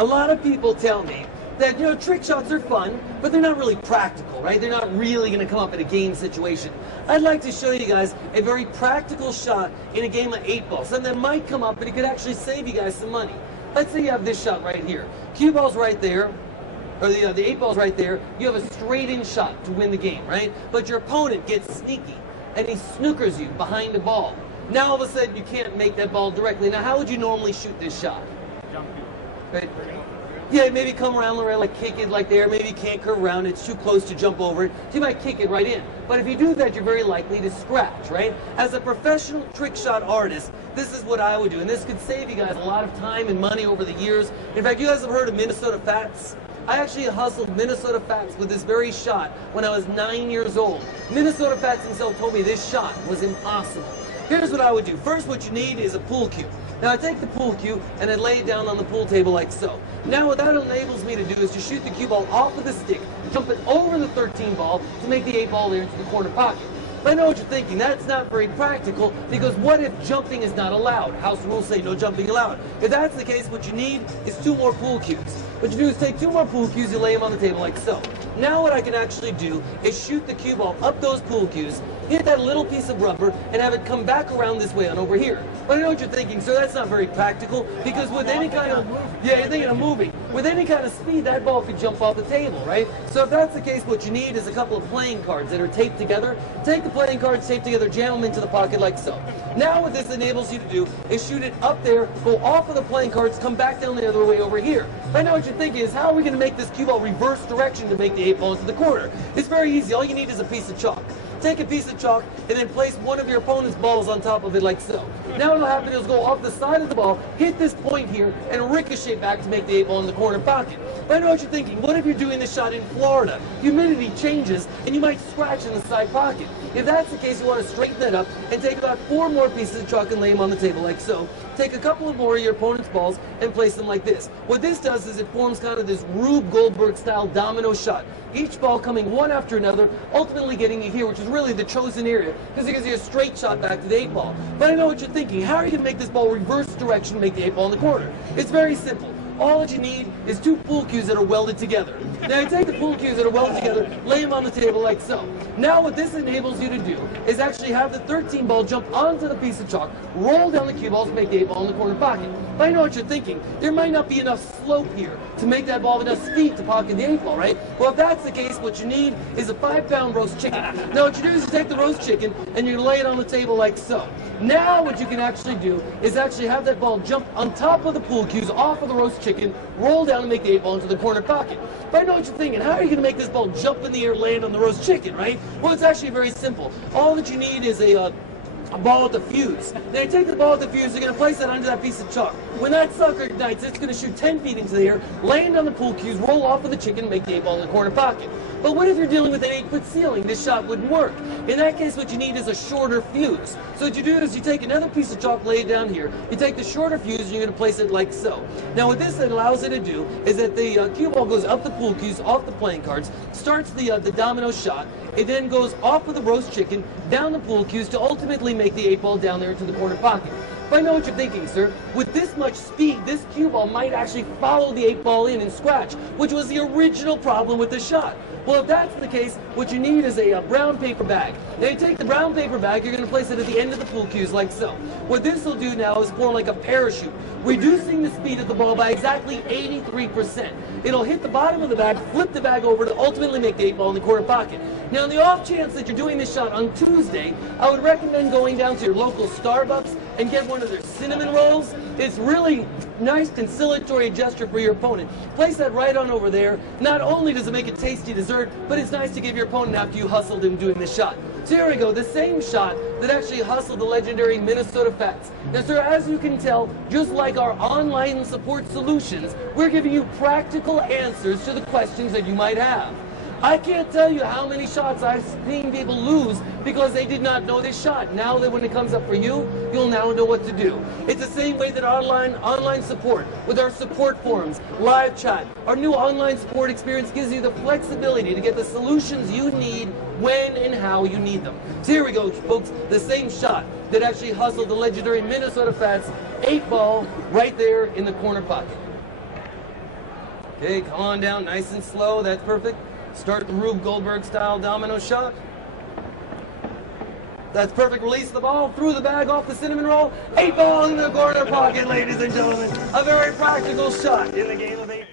A lot of people tell me that, you know, trick shots are fun, but they're not really practical, right? They're not really going to come up in a game situation. I'd like to show you guys a very practical shot in a game of 8-ball, something that might come up, but it could actually save you guys some money. Let's say you have this shot right here. Cue ball's right there, or the 8-ball's right there. You have a straight-in shot to win the game, right? But your opponent gets sneaky, and he snookers you behind the ball. Now all of a sudden you can't make that ball directly. Now how would you normally shoot this shot? Jump right? Yeah, maybe come around, like kick it like there. Maybe you can't curve around, it's too close to jump over it. So you might kick it right in. But if you do that, you're very likely to scratch, right? As a professional trick shot artist, this is what I would do. And this could save you guys a lot of time and money over the years. In fact, you guys have heard of Minnesota Fats? I actually hustled Minnesota Fats with this very shot when I was 9 years old. Minnesota Fats himself told me this shot was impossible. Here's what I would do. First, what you need is a pool cue. Now I take the pool cue and I lay it down on the pool table like so. Now what that enables me to do is to shoot the cue ball off of the stick, jump it over the 13 ball to make the 8 ball there into the corner pocket. But I know what you're thinking, that's not very practical, because what if jumping is not allowed? House rules say no jumping allowed. If that's the case, what you need is 2 more pool cues. What you do is take 2 more pool cues, you lay them on the table like so. Now what I can actually do is shoot the cue ball up those pool cues, hit that little piece of rubber, and have it come back around this way on over here. But I know what you're thinking, so that's not very practical, because with any kind of, yeah, you're thinking of moving. With any kind of speed, that ball could jump off the table, right? So if that's the case, what you need is a couple of playing cards that are taped together. Take the playing cards, tape together, jam them into the pocket like so. Now what this enables you to do is shoot it up there, go off of the playing cards, come back down the other way over here. But I know what you're thinking is, how are we going to make this cue ball reverse direction to make the 8 ball into the corner? It's very easy. All you need is a piece of chalk. Take a piece of chalk and then place one of your opponent's balls on top of it like so. Now what'll happen is go off the side of the ball, hit this point here, and ricochet back to make the 8 ball in the corner pocket. But I know what you're thinking. What if you're doing this shot in Florida? Humidity changes and you might scratch in the side pocket. If that's the case, you want to straighten that up and take about 4 more pieces of chalk and lay them on the table like so. Take a couple of more of your opponent's balls and place them like this. What this does is it forms kind of this Rube Goldberg style domino shot. Each ball coming one after another, ultimately getting you here, which is really the chosen area, because it gives you a straight shot back to the 8 ball. But I know what you're thinking. How are you going to make this ball reverse direction to make the 8 ball in the corner? It's very simple. All that you need is 2 pool cues that are welded together. Now you take the pool cues that are welded together, lay them on the table like so. Now what this enables you to do is actually have the 13 ball jump onto the piece of chalk, roll down the cue ball to make the 8 ball in the corner pocket. But I know what you're thinking. There might not be enough slope here to make that ball enough speed to pocket the 8 ball, right? Well, if that's the case, what you need is a 5-pound roast chicken. Now what you do is you take the roast chicken and you lay it on the table like so. Now what you can actually do is actually have that ball jump on top of the pool cues off of the roast chicken, roll down and make the 8 ball into the corner pocket. But I know what you're thinking. How are you going to make this ball jump in the air, land on the roast chicken, right? Well, it's actually very simple. All that you need is a ball with the fuse. Now you take the ball with the fuse, you're going to place that under that piece of chalk. When that sucker ignites, it's going to shoot 10 feet into the air, land on the pool cues, roll off of the chicken, make the 8 ball in the corner pocket. But what if you're dealing with an 8-foot ceiling? This shot wouldn't work. In that case, what you need is a shorter fuse. So what you do is you take another piece of chalk, lay it down here, you take the shorter fuse, and you're going to place it like so. Now what this allows it to do is that the cue ball goes up the pool cues, off the playing cards, starts the domino shot, it then goes off of the roast chicken, down the pool cues to ultimately make the 8 ball down there into the corner pocket. But I know what you're thinking, sir. With this much speed, this cue ball might actually follow the 8 ball in and scratch, which was the original problem with the shot. Well, if that's the case, what you need is a brown paper bag. Now you take the brown paper bag, you're going to place it at the end of the pool cues like so. What this will do now is form like a parachute, reducing the speed of the ball by exactly 83%. It'll hit the bottom of the bag, flip the bag over to ultimately make the 8 ball in the corner pocket. Now, in the off chance that you're doing this shot on Tuesday, I would recommend going down to your local Starbucks and get one of their cinnamon rolls. It's really nice conciliatory gesture for your opponent. Place that right on over there. Not only does it make a tasty dessert, but it's nice to give your opponent after you hustled him doing this shot. So here we go, the same shot that actually hustled the legendary Minnesota Fats. Now, sir, as you can tell, just like our online support solutions, we're giving you practical answers to the questions that you might have. I can't tell you how many shots I've seen people lose because they did not know this shot. Now that when it comes up for you, you'll now know what to do. It's the same way that online support, with our support forums, live chat, our new online support experience gives you the flexibility to get the solutions you need when and how you need them. So here we go, folks, the same shot that actually hustled the legendary Minnesota Fats 8 ball right there in the corner pocket. Okay, come on down, nice and slow. That's perfect. Start the Rube Goldberg style domino shot. That's perfect. Release the ball through the bag off the cinnamon roll. 8 ball in the corner pocket, ladies and gentlemen. A very practical shot in the game of 8.